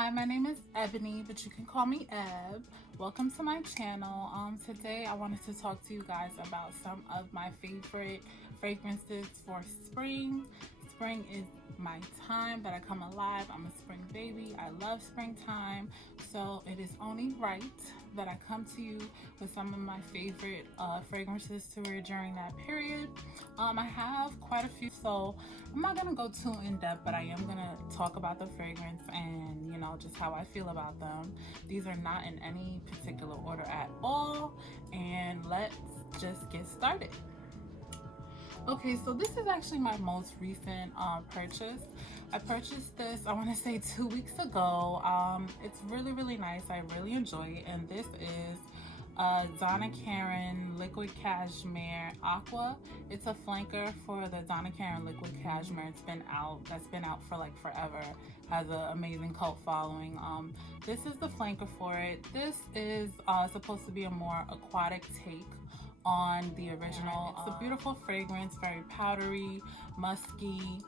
Hi, my name is Ebony, but you can call me Eb. Welcome to my channel. Today I wanted to talk to you guys about some of my favorite fragrances for spring. Spring is my time that I come alive. I'm a spring baby. I love springtime. So it is only right that I come to you with some of my favorite fragrances to wear during that period. I have quite a few, so I'm not gonna go too in depth, but I am gonna talk about the fragrance and just how I feel about them. These are not in any particular order at all, and let's just get started. Okay, so this is actually my most recent purchase. I purchased this, I want to say 2 weeks ago. It's really nice. I really enjoy it, and this is Donna Karan Liquid Cashmere Aqua. It's a flanker for the Donna Karan Liquid Cashmere. That's been out for like forever. Has an amazing cult following. This is the flanker for it. This is supposed to be a more aquatic take on the original. It's a beautiful fragrance, very powdery, musky,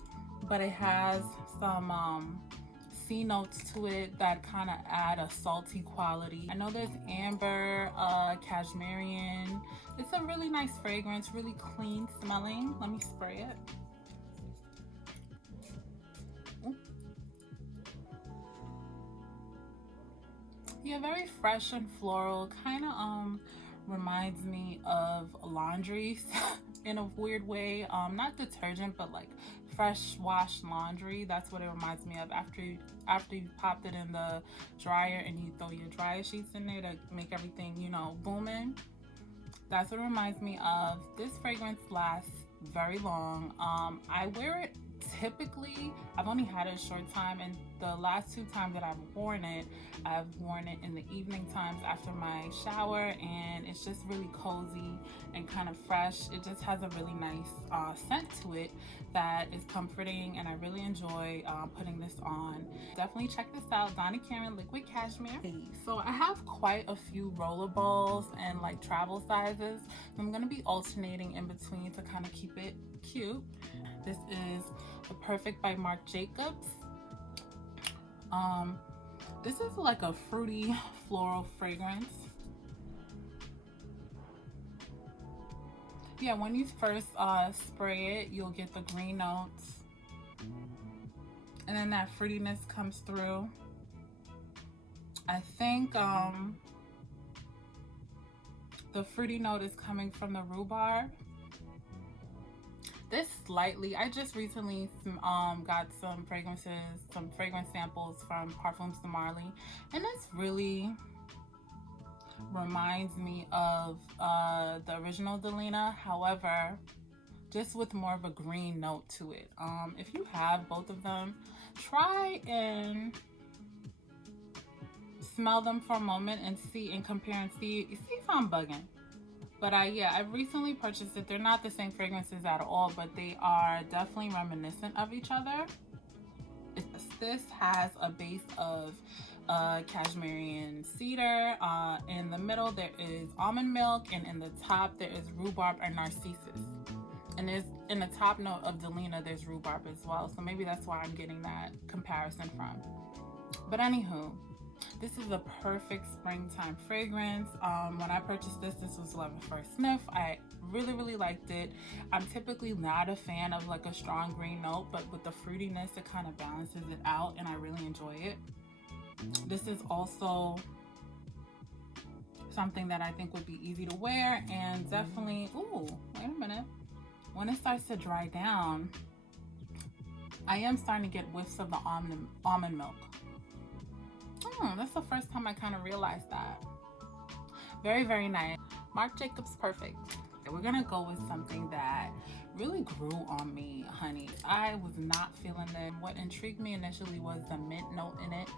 but it has some sea notes to it that kind of add a salty quality. I know there's amber, cashmerian. It's a really nice fragrance, really clean smelling. Let me spray it. Ooh. Yeah, very fresh and floral, kind of reminds me of laundry in a weird way. Not detergent, but like fresh washed laundry. That's what it reminds me of after you popped it in the dryer and you throw your dryer sheets in there to make everything booming. That's what it reminds me of. This fragrance lasts very long. I wear it typically, I've only had it a short time, and the last 2 times that I've worn it in the evening times after my shower, and it's just really cozy and kind of fresh. It just has a really nice scent to it that is comforting, and I really enjoy putting this on. Definitely check this out, Donna Karan Liquid Cashmere. So I have quite a few rollerballs and like travel sizes. I'm going to be alternating in between to kind of keep it cute. This is the Perfect by Marc Jacobs. This is like a fruity floral fragrance. Yeah, when you first spray it, you'll get the green notes, and then that fruitiness comes through. I think the fruity note is coming from the rhubarb. This slightly, I just recently got some fragrance samples from Perfumes de Marly, and this really reminds me of the original Delina, however, just with more of a green note to it. If you have both of them, try and smell them for a moment and compare and see if I'm bugging. But I've recently purchased it. They're not the same fragrances at all, but they are definitely reminiscent of each other. This has a base of cashmere cedar. In the middle there is almond milk, and in the top there is rhubarb and narcissus. And there's in the top note of Delina there's rhubarb as well. So maybe that's why I'm getting that comparison from. But anywho, this is a perfect springtime fragrance. When I purchased this was my first sniff. I really liked it. I'm typically not a fan of like a strong green note, but with the fruitiness, it kind of balances it out, and I really enjoy it. This is also something that I think would be easy to wear, and definitely, ooh, wait a minute. When it starts to dry down, I am starting to get whiffs of the almond milk. That's the first time I kind of realized that. Very nice. Marc Jacobs Perfect. We're gonna go with something that really grew on me, honey. I was not feeling it. What intrigued me initially was the mint note in it.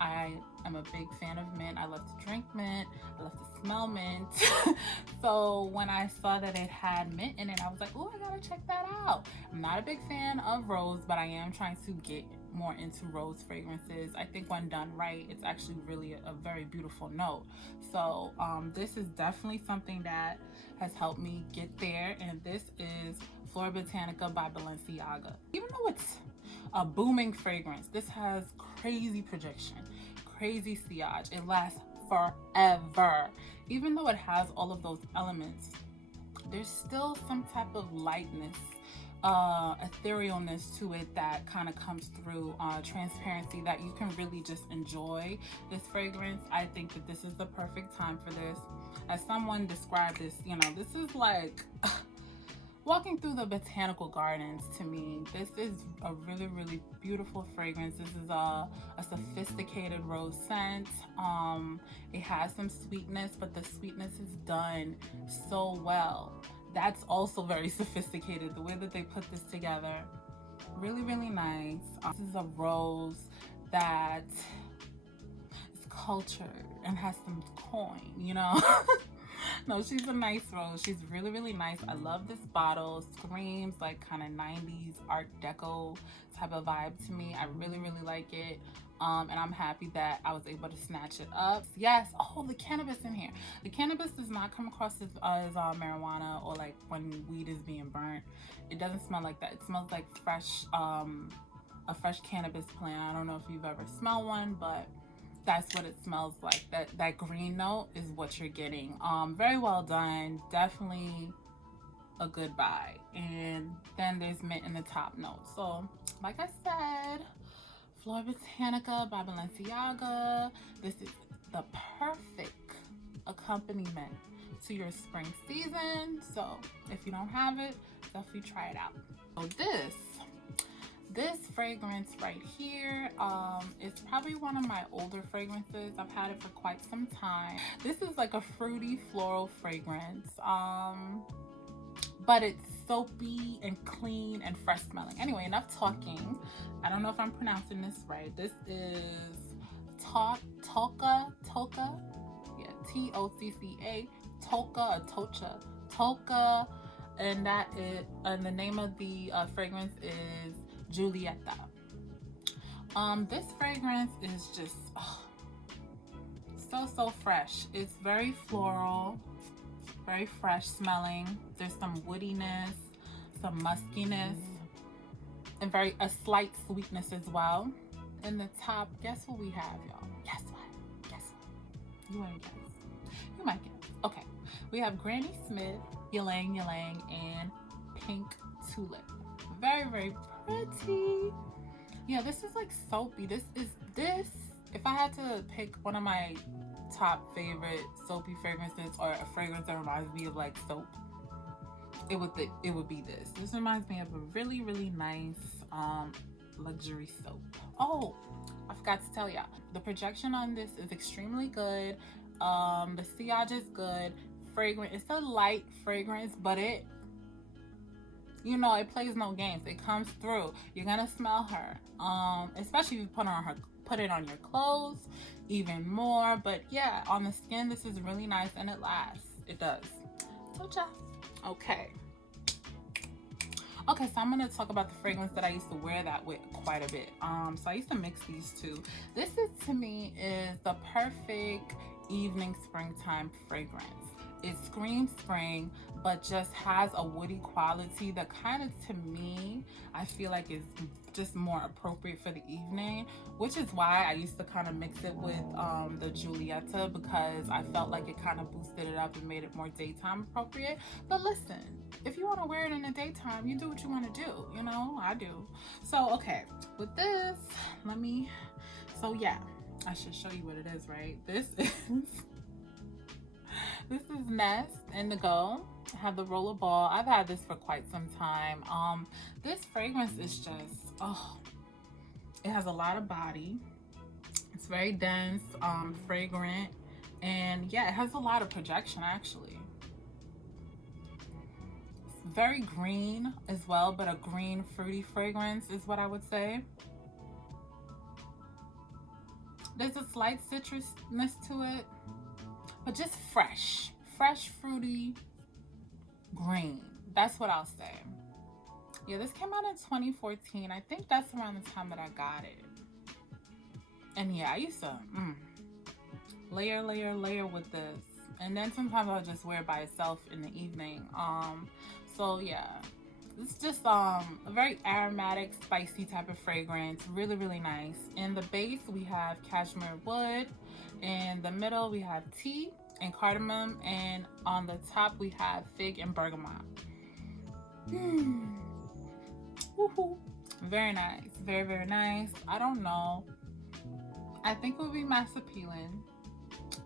I am a big fan of mint. I love to drink mint. I love to smell mint. So when I saw that it had mint in it, I was like, oh, I gotta check that out. I'm not a big fan of rose, but I am trying to get more into rose fragrances. I think when done right, it's actually really a very beautiful note. So this is definitely something that has helped me get there, and this is Florabotanica by Balenciaga. Even though it's a booming fragrance, this has crazy projection. crazy sillage. It lasts forever. Even though it has all of those elements, there's still some type of lightness, etherealness to it that kind of comes through, transparency, that you can really just enjoy this fragrance. I think that this is the perfect time for this. As someone described this, you know, this is like walking through the botanical gardens to me. This is a really, really beautiful fragrance. This is a sophisticated rose scent. It has some sweetness, but the sweetness is done so well. That's also very sophisticated, the way that they put this together. Really, really nice. This is a rose that is cultured and has some coin, you know? No, she's a nice rose. She's really, really nice. I love this bottle. Screams like kind of 90s Art Deco type of vibe to me. I really, really like it. And I'm happy that I was able to snatch it up. Yes. Oh, the cannabis in here. The cannabis does not come across as marijuana or like when weed is being burnt. It doesn't smell like that. It smells like fresh, a fresh cannabis plant. I don't know if you've ever smelled one, but that's what it smells like. That green note is what you're getting. Very well done. Definitely a good buy. And then there's mint in the top note. So like I said, Florabotanica by Balenciaga. This is the perfect accompaniment to your spring season. So if you don't have it, definitely try it out. So this fragrance right here, it's probably one of my older fragrances. I've had it for quite some time. This is like a fruity floral fragrance, but it's soapy and clean and fresh smelling. Anyway, enough talking. I don't know if I'm pronouncing this right. This is Tocca, yeah, Tocca, Tocca, Tocca, and that is, and the name of the fragrance is Giulietta. This fragrance is just so fresh. It's very floral, very fresh smelling. There's some woodiness, some muskiness, and a slight sweetness as well. In the top, guess what we have, y'all? Guess what? Guess what? You ain't guess. You might guess. Okay. We have Granny Smith, Ylang Ylang, and Pink Tulip. Very, very pretty. Yeah, this is like soapy. This, if I had to pick one of my top favorite soapy fragrances, or a fragrance that reminds me of like soap, it would be this. This reminds me of a really, really nice luxury soap. Oh, I forgot to tell y'all, the projection on this is extremely good. The sillage is good. Fragrant, it's a light fragrance, but it, you know, it plays no games. It comes through. You're gonna smell her, especially if you put it on your clothes, even more. But yeah, on the skin, this is really nice, and it lasts. It does. Tocha. Okay, so I'm gonna talk about the fragrance that I used to wear that with quite a bit. So I used to mix these two. This is, to me, is the perfect evening springtime fragrance. It screams spring, but just has a woody quality that kind of, to me, I feel like is just more appropriate for the evening, which is why I used to kind of mix it with the Giulietta, because I felt like it kind of boosted it up and made it more daytime appropriate. But listen, if you want to wear it in the daytime, you do what you want to do, you know? I do. So, okay, with this, so yeah, I should show you what it is, right? This is Nest Indigo. I have the roller ball. I've had this for quite some time. This fragrance is just, it has a lot of body. It's very dense, fragrant, and yeah, it has a lot of projection actually. It's very green as well, but a green fruity fragrance is what I would say. There's a slight citrusness to it, but just fresh, fruity, green. That's what I'll say. Yeah, this came out in 2014. I think that's around the time that I got it. And yeah, I used to layer with this. And then sometimes I'll just wear it by itself in the evening. So yeah, It's just a very aromatic, spicy type of fragrance. Really, really nice. In the base, we have cashmere wood. In the middle, we have tea and cardamom. And on the top, we have fig and bergamot. Woohoo. Very nice. Very, very nice. I don't know. I think it would be mass appealing.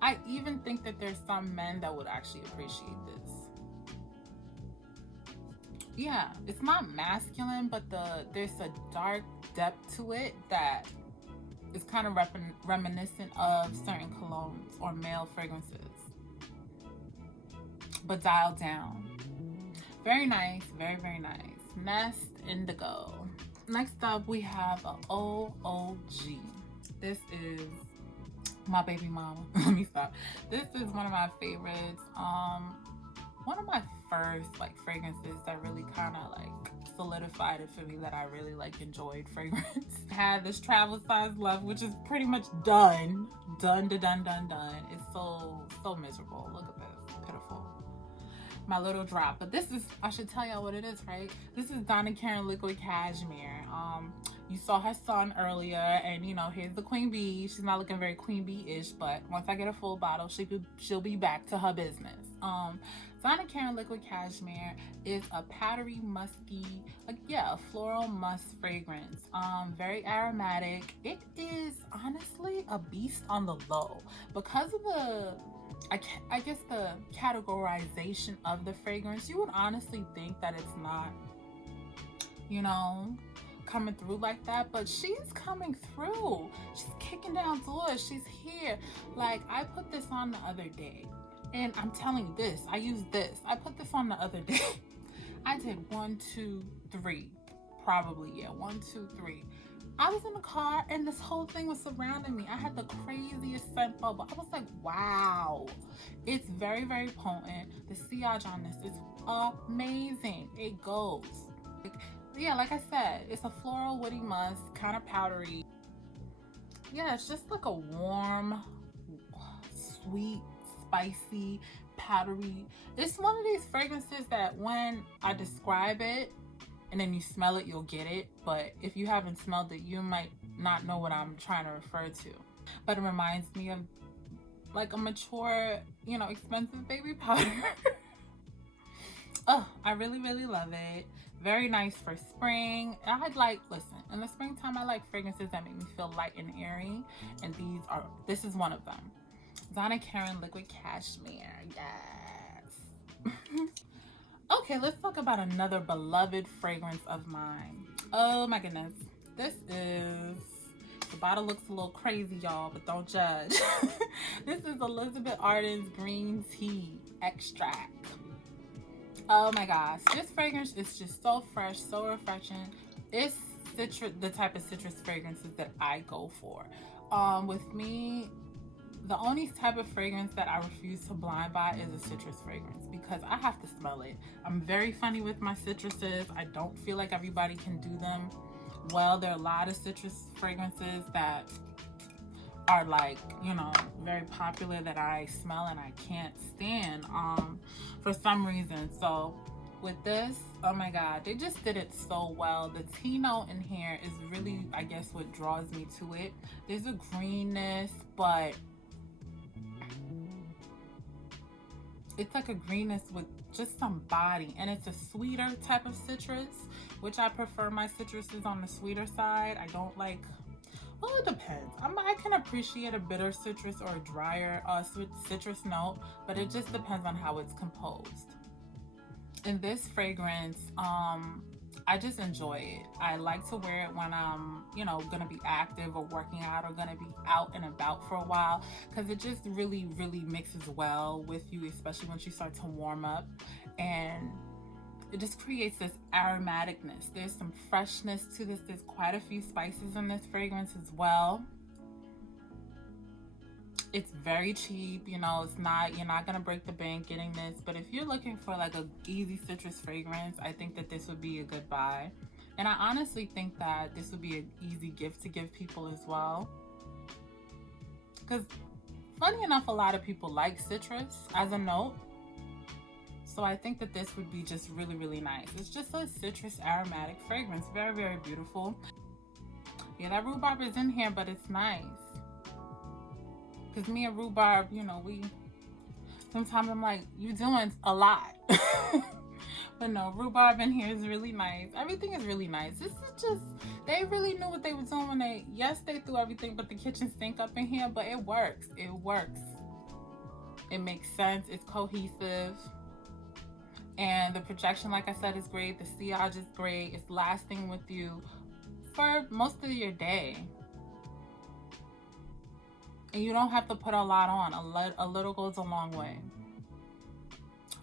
I even think that there's some men that would actually appreciate this. Yeah, it's not masculine, but there's a dark depth to it that is kind of reminiscent of certain colognes or male fragrances, but dialed down. Very nice, very, very nice. Nest Indigo. Next up, we have a OOG. This is my baby mama. Let me stop. This is one of my favorites. One of my first like fragrances that really kind of like solidified it for me that I really like enjoyed fragrance. I had this travel size left, which is pretty much done. It's so miserable. Look at this, pitiful. My little drop. But this is, I should tell y'all what it is, right? This is Donna Karan Liquid Cashmere. You saw her son earlier, and you know, here's the queen bee. She's not looking very queen bee-ish, but once I get a full bottle, she'll be back to her business. Donna Karan Liquid Cashmere is a powdery, musky, a floral musk fragrance. Very aromatic. It is honestly a beast on the low because of the, I guess the categorization of the fragrance. You would honestly think that it's not, you know, coming through like that, but she's coming through. She's kicking down doors. She's here. Like, I put this on the other day, and I'm telling you this, I used this. I put this on the other day. I did 1, 2, 3, probably, yeah, 1, 2, 3. I was in the car and this whole thing was surrounding me. I had the craziest scent bubble. I was like, wow. It's very, very potent. The sillage on this is amazing. It goes. Yeah, like I said, it's a floral woody musk, kind of powdery. Yeah, it's just like a warm, sweet, spicy, powdery. It's one of these fragrances that when I describe it and then you smell it, you'll get it. But if you haven't smelled it, you might not know what I'm trying to refer to. But it reminds me of like a mature, you know, expensive baby powder. Oh, I really, really love it. Very nice for spring. Listen, in the springtime, I like fragrances that make me feel light and airy. And this is one of them. Donna Karan Liquid Cashmere, yes. Okay, let's talk about another beloved fragrance of mine. Oh my goodness. This is, the bottle looks a little crazy, y'all, but don't judge. This is Elizabeth Arden's Green Tea Extract. Oh my gosh, this fragrance is just so fresh, so refreshing. It's citrus, the type of citrus fragrances that I go for. With me, the only type of fragrance that I refuse to blind buy is a citrus fragrance because I have to smell it. I'm very funny with my citruses. I don't feel like everybody can do them well. There are a lot of citrus fragrances that are like, you know, very popular that I smell and I can't stand for some reason. So with this, oh my god, they just did it so well. The tea note in here is really, I guess, what draws me to it. There's a greenness, but it's like a greenness with just some body, and it's a sweeter type of citrus, which I prefer my citruses on the sweeter side. I don't like, well, it depends. I can appreciate a bitter citrus or a drier citrus note, but it just depends on how it's composed. In this fragrance, I just enjoy it. I like to wear it when I'm, you know, gonna be active or working out or gonna be out and about for a while, because it just really, really mixes well with you, especially once you start to warm up, and it just creates this aromaticness. There's some freshness to this. There's quite a few spices in this fragrance as well. It's very cheap, you know, it's not, you're not gonna break the bank getting this, but if you're looking for like a easy citrus fragrance, I think that this would be a good buy. And I honestly think that this would be an easy gift to give people as well, because funny enough, a lot of people like citrus as a note. So I think that this would be just really, really nice. It's just a citrus aromatic fragrance. Very, very beautiful. Yeah, that rhubarb is in here, but it's nice. Because me and rhubarb, you know, sometimes I'm like, you doing a lot. But no, rhubarb in here is really nice. Everything is really nice. This is just, they really knew what they were doing when they threw everything but the kitchen sink up in here, but it works. It works. It makes sense. It's cohesive. And the projection, like I said, is great. The sillage is great. It's lasting with you for most of your day. And you don't have to put a lot on. A little goes a long way.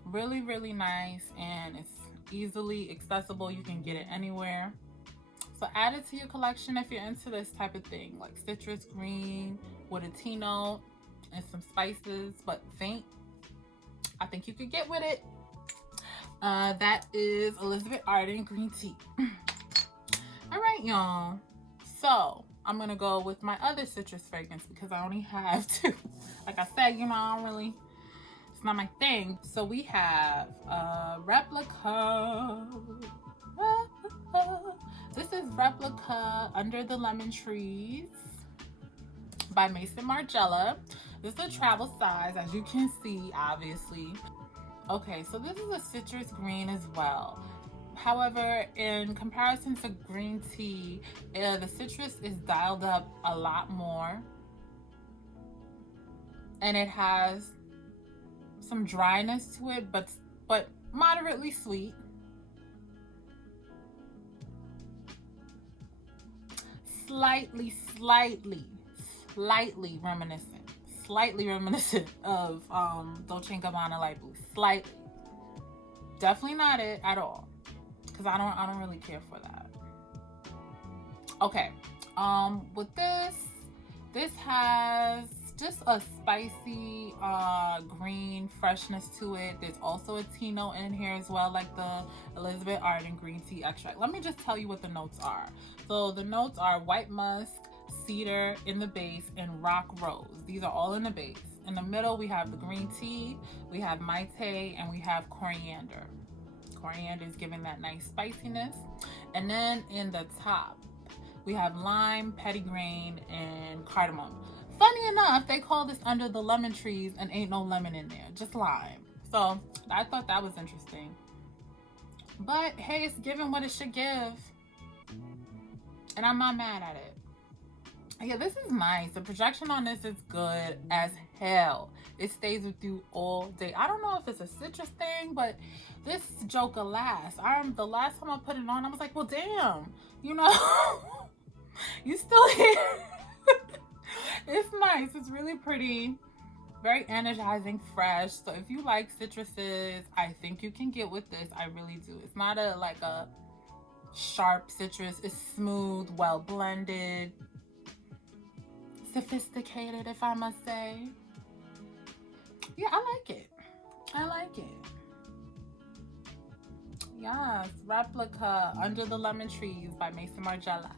Really, really nice, and it's easily accessible. You can get it anywhere. So add it to your collection if you're into this type of thing, like citrus green with a tea note and some spices, but faint. I think you could get with it. That is Elizabeth Arden green tea. All right, y'all. So I'm gonna go with my other citrus fragrance because I only have two. Like I said, you know, I don't really, it's not my thing. So we have Replica. This is Replica Under the Lemon Trees by Maison Margiela. This is a travel size, as you can see, obviously. Okay, so this is a citrus green as well. However, in comparison to green tea, the citrus is dialed up a lot more. And it has some dryness to it, but moderately sweet. Slightly reminiscent of Dolce & Gabbana Light Blue. Slightly. Definitely not it at all. Because I don't really care for that. Okay. With this has just a spicy green freshness to it. There's also a tea note in here as well, like the Elizabeth Arden green tea extract. Let me just tell you what the notes are. So the notes are white musk, cedar in the base, and rock rose. These are all in the base. In the middle, we have the green tea, we have maite, and we have coriander. Coriander is giving that nice spiciness. And then in the top, we have lime, petitgrain, and cardamom. Funny enough, they call this Under the Lemon Trees and ain't no lemon in there, just lime. So I thought that was interesting. But hey, it's giving what it should give. And I'm not mad at it. Yeah, this is nice. The projection on this is good as hell. It stays with you all day. I don't know if it's a citrus thing, but this joker lasts. The last time I put it on, I was like, well, damn, you know, you still here. It's nice. It's really pretty. Very energizing, fresh. So if you like citruses, I think you can get with this. I really do. It's not like a sharp citrus. It's smooth, well blended, sophisticated, if I must say. Yeah, I like it. I like it. Yes, Replica Under the Lemon Trees by Maison Margiela.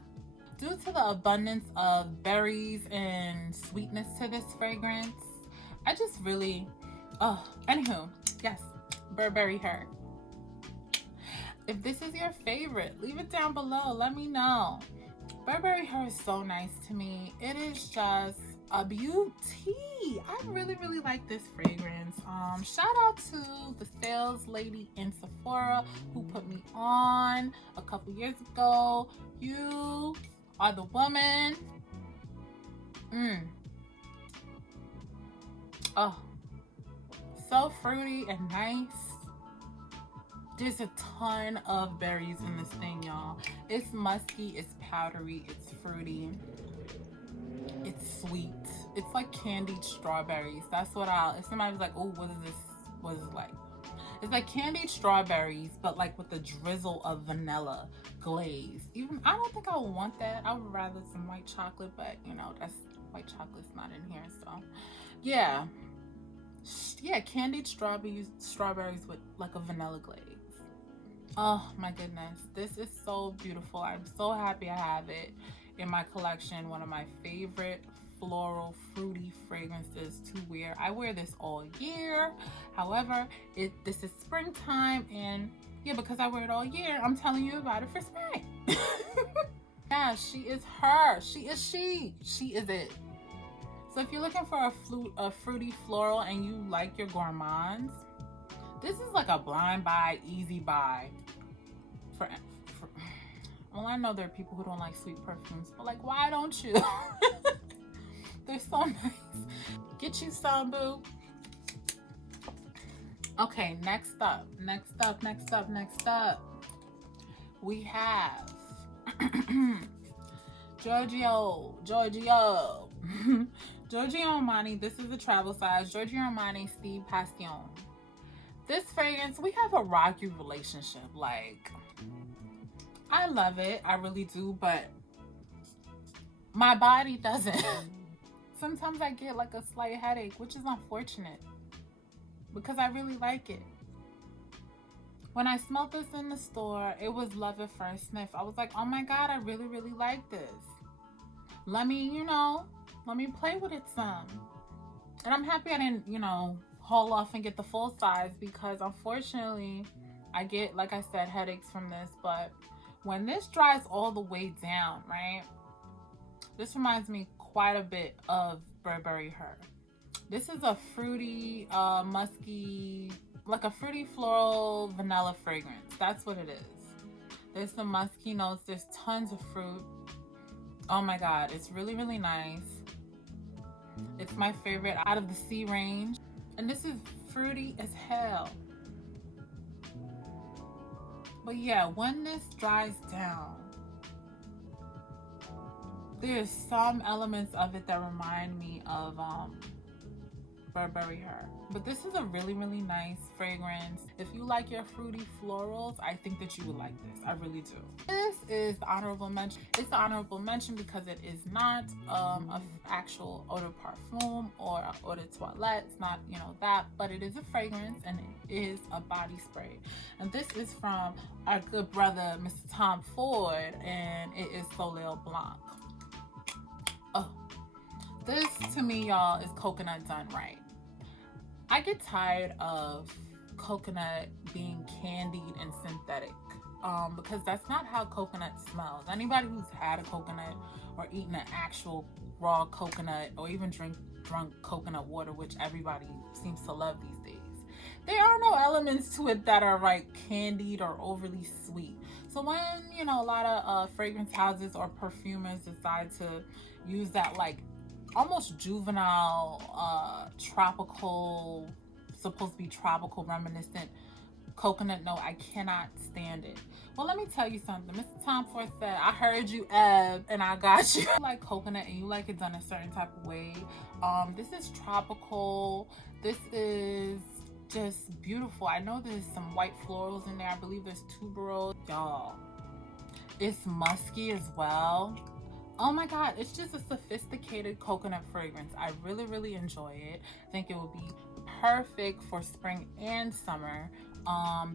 Due to the abundance of berries and sweetness to this fragrance, I just really, anywho, yes, Burberry Her. If this is your favorite, leave it down below. Let me know. Burberry Her is so nice to me. It is just a beauty. I really, really like this fragrance. Shout out to the sales lady in Sephora who put me on a couple years ago. You are the woman. Oh, so fruity and nice. There's a ton of berries in this thing, y'all. It's musky, it's powdery, it's fruity, it's sweet. It's like candied strawberries. That's what if somebody's like, oh, what is this? What is it like? It's like candied strawberries, but like with a drizzle of vanilla glaze. Even I don't think I would want that. I would rather some white chocolate, but you know, that's white chocolate's not in here, so yeah. Yeah, candied strawberries with like a vanilla glaze. Oh my goodness, this is so beautiful. I'm so happy I have it in my collection. One of my favorite floral, fruity fragrances to wear. I wear this all year. However, this is springtime, and yeah, because I wear it all year, I'm telling you about it for spring. Yeah, she is her. She is she. She is it. So if you're looking for a fruity floral and you like your gourmands, this is like a blind buy, easy buy. Well, I know there are people who don't like sweet perfumes, but like, why don't you? They're so nice. Get you some, boo. Okay, next up. We have Giorgio Armani. This is a travel size. Giorgio Armani Steve Passione. This fragrance, we have a rocky relationship. Like, I love it, I really do, but my body doesn't. Sometimes I get like a slight headache, which is unfortunate because I really like it. When I smelled this in the store, it was love at first sniff. I was like, oh my God, I really like this. Let me play with it some. And I'm happy I didn't, haul off and get the full size, because unfortunately I get, like I said, headaches from this. But when this dries all the way down, right, this reminds me quite a bit of Burberry Her. This is a fruity, musky, like a fruity floral vanilla fragrance. That's what it is. There's some musky notes. There's tons of fruit. Oh my God, it's really nice. It's my favorite out of the C range. And this is fruity as hell. But yeah, when this dries down, there's some elements of it that remind me of Burberry Her. But this is a really nice fragrance. If you like your fruity florals, I think that you would like this. I really do. This is the honorable mention. It's the honorable mention because it is not an actual eau de parfum or eau de toilette. It's not, that, but it is a fragrance and it is a body spray. And this is from our good brother, Mr. Tom Ford, and it is Soleil Blanc. Oh, this to me, y'all, is coconut done right. I get tired of coconut being candied and synthetic because that's not how coconut smells. Anybody who's had a coconut or eaten an actual raw coconut or even drunk coconut water, which everybody seems to love these days, there are no elements to it that are like candied or overly sweet. So when, a lot of fragrance houses or perfumers decide to use that like almost juvenile, tropical, supposed to be tropical, reminiscent coconut note, I cannot stand it. Well, let me tell you something. Mr. Tom Ford said, I heard you, Eb, and I got you. If you like coconut and you like it done a certain type of way, this is tropical. This is just beautiful. I know there's some white florals in there. I believe there's tuberose. Y'all, it's musky as well. Oh my God, it's just a sophisticated coconut fragrance. I really enjoy it. I think it would be perfect for spring and summer.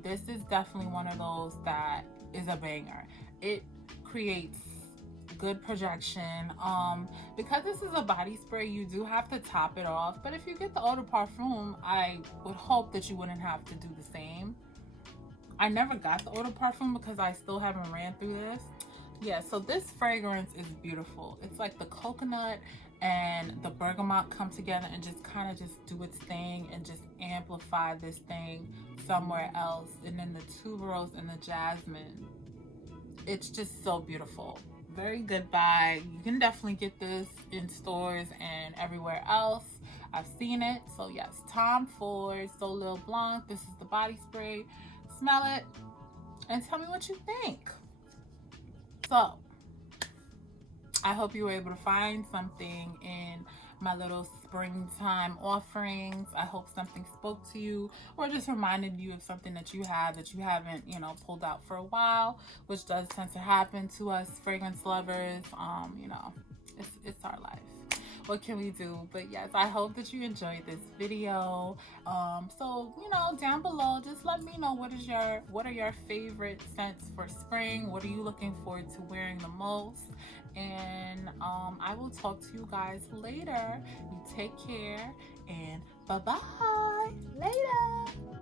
This is definitely one of those that is a banger. It creates good projection. Because this is a body spray, you do have to top it off. But if you get the eau de parfum, I would hope that you wouldn't have to do the same. I never got the eau de parfum because I still haven't ran through this. Yeah, so this fragrance is beautiful. It's like the coconut and the bergamot come together and just kind of just do its thing and just amplify this thing somewhere else. And then the tuberose and the jasmine, it's just so beautiful. Very good buy. You can definitely get this in stores and everywhere else. I've seen it. So yes, Tom Ford Soleil Blanc. This is the body spray. Smell it and tell me what you think. So, I hope you were able to find something in my little springtime offerings. I hope something spoke to you or just reminded you of something that you have that you haven't, pulled out for a while, which does tend to happen to us fragrance lovers. It's our life. what can we do? But yes, I hope that you enjoyed this video. So you know, down below, just let me know what are your favorite scents for spring. What are you looking forward to wearing the most? And I will talk to you guys later. You take care and bye bye. Later.